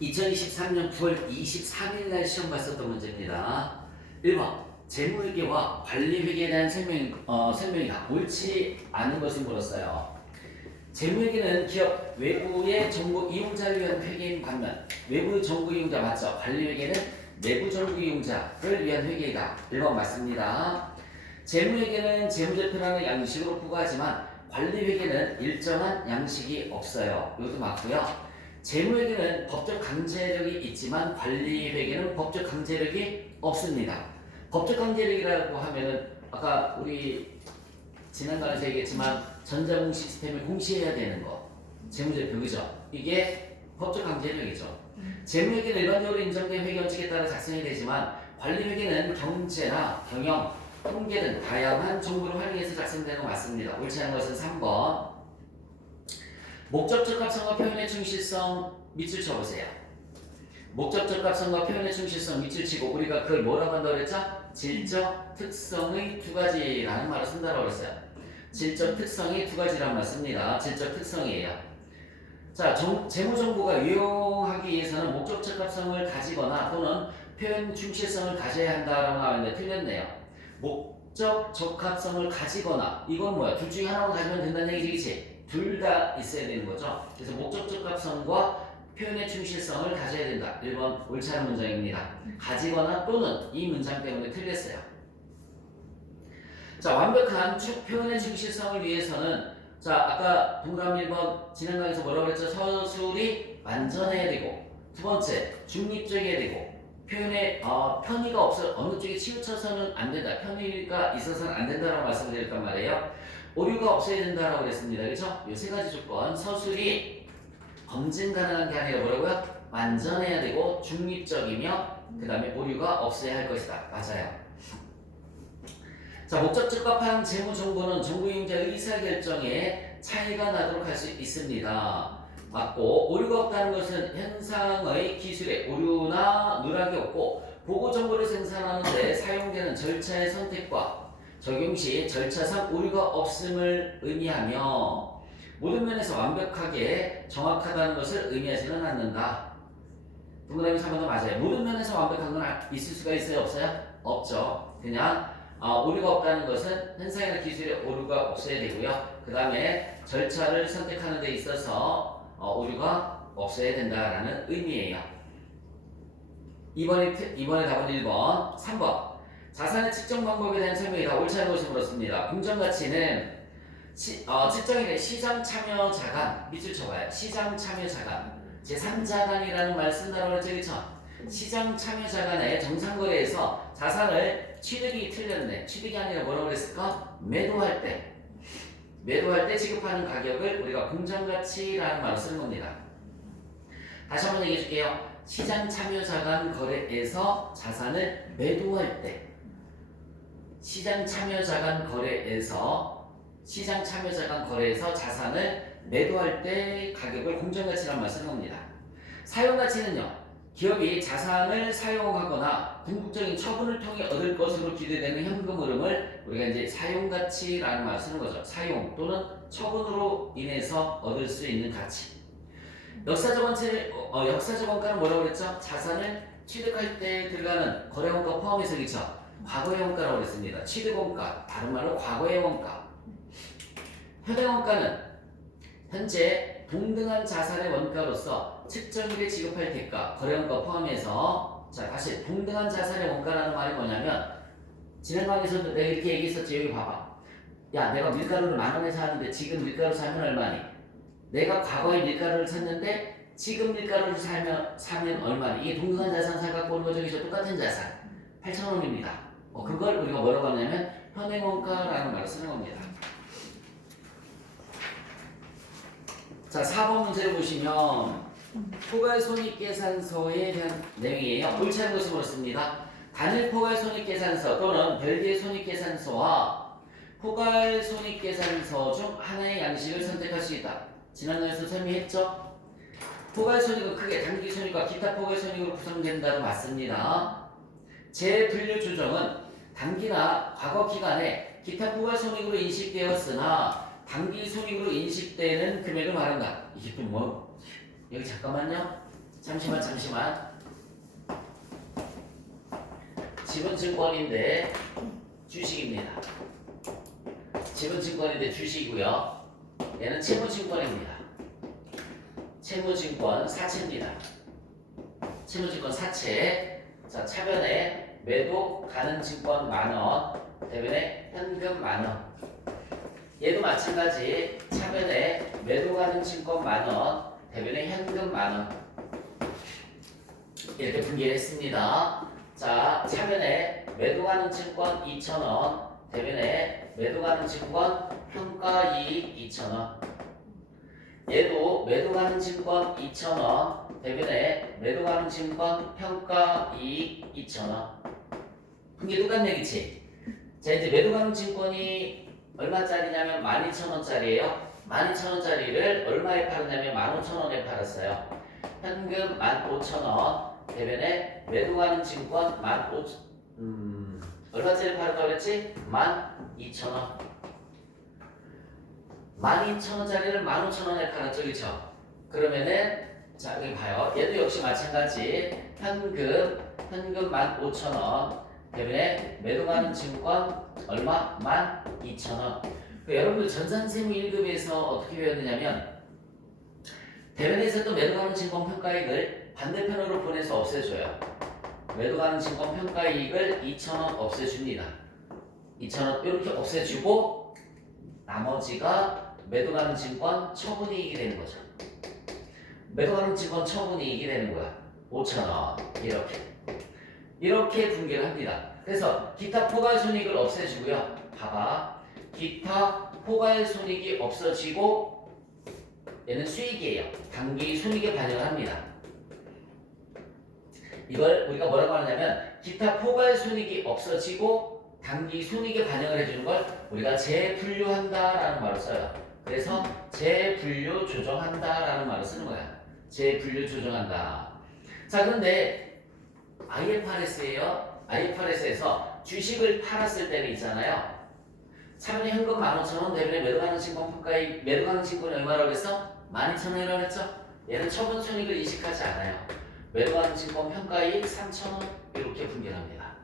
2023년 9월 23일 날 시험 봤었던 문제입니다. 1번 재무회계와 관리회계에 대한 설명이다. 옳지 않은 것을 물었어요. 재무회계는 기업 외부의 정보 이용자를 위한 회계인 반면 외부 정보 이용자 맞죠? 관리회계는 내부 정보 이용자를 위한 회계이다. 1번 맞습니다. 재무회계는 재무제표라는 양식으로 부과하지만 관리회계는 일정한 양식이 없어요. 이것도 맞고요. 재무회계는 법적 강제력이 있지만 관리회계는 법적 강제력이 없습니다. 법적 강제력이라고 하면은 아까 우리 지난번에 얘기했지만 전자공 시스템을 공시해야 되는 거 재무제표 그죠? 이게 법적 강제력이죠. 재무회계는 일반적으로 인정된 회계 원칙에 따라 작성이 되지만 관리회계는 경제나 경영, 통계 등 다양한 정보를 활용해서 작성되는 거 맞습니다. 옳지 않은 것은 3번. 목적 적합성과 표현의 충실성 밑줄 쳐보세요. 목적 적합성과 표현의 충실성 밑줄 치고 우리가 그걸 뭐라고 한다고 그랬죠? 질적 특성의 두 가지라는 말을 쓴다고 그랬어요. 질적 특성이 두 가지라는 말 씁니다. 질적 특성이에요. 자, 재무정보가 유용하기 위해서는 목적 적합성을 가지거나 또는 표현 충실성을 가져야 한다라고 하는데 틀렸네요. 목적 적합성을 가지거나 이건 뭐야? 둘 중에 하나만 가지면 된다는 얘기지. 둘 다 있어야 되는 거죠. 그래서 목적 적합성과 표현의 충실성을 가져야 된다. 1번 옳지 않은 문장입니다. 가지거나 또는 이 문장 때문에 틀렸어요. 자, 완벽한 표현의 충실성을 위해서는 자, 아까 동그라미 1번 지난 강에서 뭐라고 그랬죠? 서술이 완전해야 되고 두 번째 중립적이어야 되고 표현에 편의가 없어 어느 쪽에 치우쳐서는 안 된다. 편의가 있어서는 안 된다라고 말씀을 드렸단 말이에요. 오류가 없어야 된다라고 그랬습니다. 그렇죠? 이 세 가지 조건 서술이 검증 가능한 게 아니라 뭐라고요? 완전해야 되고 중립적이며 그 다음에 오류가 없어야 할 것이다. 맞아요. 자, 목적 적합한 재무 정보는 정보 이용자 의사결정에 차이가 나도록 할 수 있습니다. 맞고 오류가 없다는 것은 현상의 기술에 오류나 누락이 없고 보고 정보를 생산하는데 사용되는 절차의 선택과 적용 시 절차상 오류가 없음을 의미하며 모든 면에서 완벽하게 정확하다는 것을 의미하지는 않는다. 동그라미 3번도 맞아요. 모든 면에서 완벽한 건 있을 수가 있어요? 없어요? 없죠. 그냥 오류가 없다는 것은 현상이나 기술에 오류가 없어야 되고요. 그 다음에 절차를 선택하는 데 있어서 오류가 없어야 된다라는 의미예요. 이번에 답은 1번, 3번. 자산의 측정 방법에 대한 설명이 다 옳지 않은 것을 물었습니다. 공정가치는 측정이 된 시장 참여자간 밑줄 쳐봐요. 시장 참여자간 제3자간이라는 말 쓴다고 그랬죠, 그렇죠? 시장 참여자간의 정상거래에서 자산을 취득이 틀렸네. 취득이 아니라 뭐라고 그랬을까? 매도할 때 지급하는 가격을 우리가 공정가치라는 말을 쓰는 겁니다. 다시 한번 얘기해 줄게요. 시장 참여자간 거래에서 자산을 매도할 때 시장 참여자간 거래에서 자산을 매도할 때 가격을 공정가치라는 말을 쓰는 겁니다. 사용가치는요. 기업이 자산을 사용하거나 궁극적인 처분을 통해 얻을 것으로 기대되는 현금 흐름을 우리가 이제 사용가치라는 말을 쓰는 거죠. 사용 또는 처분으로 인해서 얻을 수 있는 가치. 역사적 원가는 뭐라고 그랬죠? 자산을 취득할 때 들어가는 거래원가 포함해서 그렇죠? 과거의 원가라고 그랬습니다. 취득원가, 다른 말로 과거의 원가. 현행 원가는 현재 동등한 자산의 원가로서 측정일에 지급할 대가, 거래원가 포함해서 자 다시 동등한 자산의 원가라는 말이 뭐냐면 지난 강의에서도 내가 이렇게 얘기했었지. 여기 봐봐. 야, 내가 밀가루를 10,000원에 사는데 지금 밀가루 사면 얼마니? 내가 과거에 밀가루를 샀는데 지금 밀가루를 사면 얼마니? 이게 동등한 자산 사갖고 오는 거죠. 그죠? 똑같은 자산 8,000원입니다. 그걸 우리가 뭐라고 하냐면 현행원가라는 말을 쓰는 겁니다. 자, 4번 문제를 보시면 포괄손익계산서에 대한 내용이에요. 옳지 않은 것을 물었습니다. 단일 포괄손익계산서 또는 별개의 손익계산서와 포괄손익계산서 중 하나의 양식을 선택할 수 있다. 지난번에서 설명했죠? 포괄손익은 크게 단기손익과 기타 포괄손익으로 구성된다고 맞습니다. 재분류 조정은 단기나 과거 기간에 기타 포괄손익으로 인식되었으나 단기 손익으로 인식되는 금액을 말한다. 이게 또 뭐? 여기 잠깐만요. 잠시만. 지분증권인데 주식입니다. 지분증권인데 주식이고요. 얘는 채무증권입니다. 채무증권 사채입니다. 채무증권 사채. 자, 차변에 매도 가는 증권 만원, 대변에 현금 만원. 얘도 마찬가지. 차변에 매도 가는 증권 만원, 대변에 현금 만원. 이렇게 분개했습니다. 자, 차변에 매도 가는 증권 2,000원, 대변에 매도 가는 증권 평가이익 2,000원. 얘도 매도 가는 증권 2,000원, 대변에 매도 가는 증권 평가이익 2,000원. 이게 똑같은 얘기지. 자, 이제 매도 가는 증권이 얼마짜리냐면 12,000원짜리예요. 12,000원짜리를 얼마에 팔았냐면 15,000원에 팔았어요. 현금 15,000원, 대변에 매도 가는 증권 15,000원. 얼마짜리 팔았다고 그랬지? 12,000원. 12,000원짜리를 15,000원에 팔았죠, 그쵸? 그러면은 자, 여기 봐요. 얘도 역시 마찬가지. 현금 15,000원, 대변에 매도 가는 증권 얼마? 12,000원. 여러분들 전산세무 1급에서 어떻게 배웠느냐면 대변에서 또 매도 가는 증권 평가이익을 반대편으로 보내서 없애줘요. 매도 가는 증권 평가이익을 2,000원 없애줍니다. 2,000원 이렇게 없애주고 나머지가 매도 가는 증권 처분이익이 되는 거죠. 매도 가는 증권 처분이익이 되는 거야. 5,000원 이렇게 분개를 합니다. 그래서 기타 포괄손익을 없애주고요. 봐봐. 기타 포괄손익이 없어지고 얘는 수익이에요. 당기 손익에 반영을 합니다. 이걸 우리가 뭐라고 하냐면 기타 포괄손익이 없어지고 당기 손익에 반영을 해주는 걸 우리가 재분류한다라는 말을 써요. 그래서 재분류 조정한다라는 말을 쓰는 거야. 재분류 조정한다. 자, 그런데 IFRS예요. IFRS에서 주식을 팔았을 때는 있잖아요. 차변에 현금 15,000원, 대변에 매도 가는 증권 평가이익, 매도 가는 증권이 얼마라고 했어? 12,000원이라고 했죠? 얘는 처분 손익을 인식하지 않아요. 매도 가는 증권 평가이익 3,000원 이렇게 분개합니다.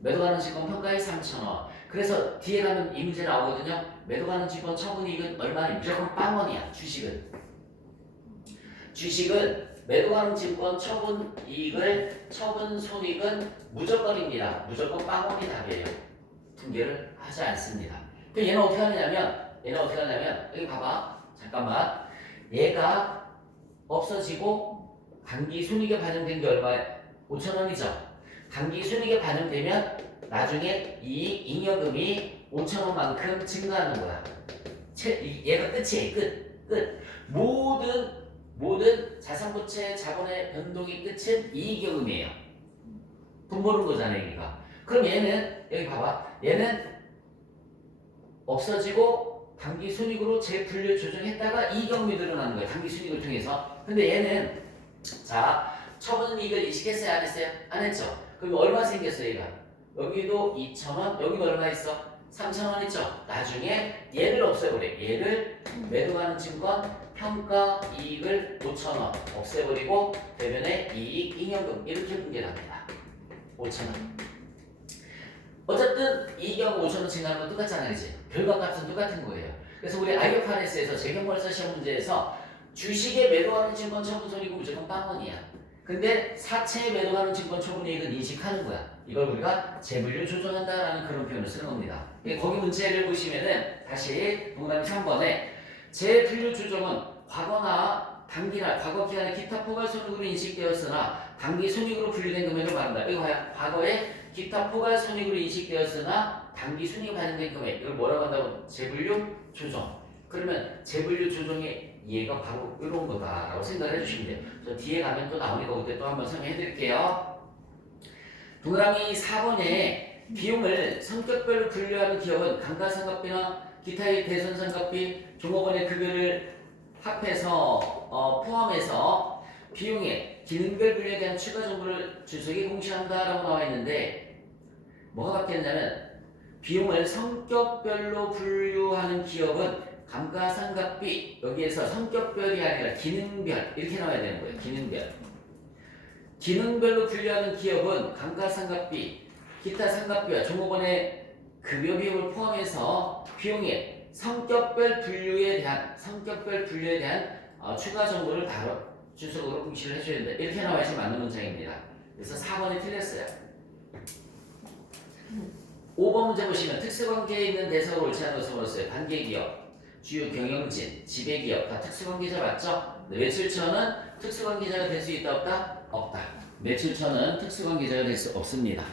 매도 가는 증권 평가이익 3,000원. 그래서 뒤에 가면 이 문제 나오거든요. 매도 가는 증권 처분이익은 얼마니? 무조건 빵원이야. 주식은 매도 가는 증권 처분이익을 처분 손익은 무조건입니다. 무조건 빵원이 답이에요. 분개를 하지 않습니다. 그럼 얘는 어떻게 하냐면 여기 봐봐. 잠깐만. 얘가 없어지고 단기 손익에 반영된 게 얼마야? 5,000원이죠. 단기 손익에 반영되면 나중에 이 잉여금이 5,000원만큼 증가하는 거야. 얘가 끝이에요. 끝. 모든 자산부채 자본의 변동이 끝은 이익여금이에요. 돈 버는 거잖아요, 여기가. 그럼 얘는 여기 봐봐. 얘는 없어지고 단기 순익으로 재분류 조정했다가 이익여금이 늘어나는 거예요. 단기 순익을 통해서. 근데 얘는 자 처분이익을 인식했어요, 안 했어요? 안 했죠. 그럼 얼마 생겼어요, 얘가? 여기도 2,000원, 여기도 얼마 있어? 3,000원 있죠. 나중에 얘를 없애버려. 얘를 매도 가는 증권 평가 이익을 5,000원 없애버리고 대변에 이익 잉여금 이렇게 분개합니다. 5,000원. 어쨌든 이익여금 5,000원 증가하는 건 똑같잖아요, 그지? 결과값은 똑같은 거예요. 그래서 우리 IFRS에서 재경벌사 시험 문제에서 주식에 매도하는 증권 처분손익은 무조건 빵원이야. 근데 사채에 매도하는 증권 처분이익은 인식하는 거야. 이걸 우리가 재분류 조정한다라는 그런 표현을 쓰는 겁니다. 거기 문제를 보시면은 다시 동그라미 3번에 재분류 조정은 과거나 단기나 과거 기간에 기타 포괄손익으로 인식되었으나 단기 손익으로 분류된 금액을 말한다. 이거 봐요. 과거에 기타 포괄손익으로 인식되었으나 단기 손익이 반영된 금액 이걸 뭐라고 한다고? 재분류 조정. 그러면 재분류 조정의 얘가 바로 이런 거다라고 생각을 해주시면 돼요. 저 뒤에 가면 또 나오니까 그때 또 한번 설명해 드릴게요. 동그라미 4번에 비용을 성격별로 분류하는 기업은 감가상각비나 기타의 대손상각비, 종업원의 급여를 합해서 포함해서 비용의 기능별 분류에 대한 추가 정보를 주석에 공시한다라고 나와 있는데 뭐가 바뀌었냐면 비용을 성격별로 분류하는 기업은 감가상각비 여기에서 성격별이 아니라 기능별 이렇게 나와야 되는 거예요. 기능별. 기능별로 분류하는 기업은 감가상각비, 기타 상각비와 종업원의 급여 비용을 포함해서 비용의 성격별 분류에 대한 추가 정보를 주석으로 공시를 해줘야 된다. 이렇게 나와야지 맞는 문장입니다. 그래서 4번이 틀렸어요. 5번 문제 보시면 특수관계에 있는 대상으로 옳지 않은 것을 물었어요. 관계기업, 주요 경영진, 지배기업 다 특수관계자 맞죠? 네, 매출처는 특수관계자가 될 수 있다 없다? 없다. 매출처는 특수관계자가 될 수 없습니다.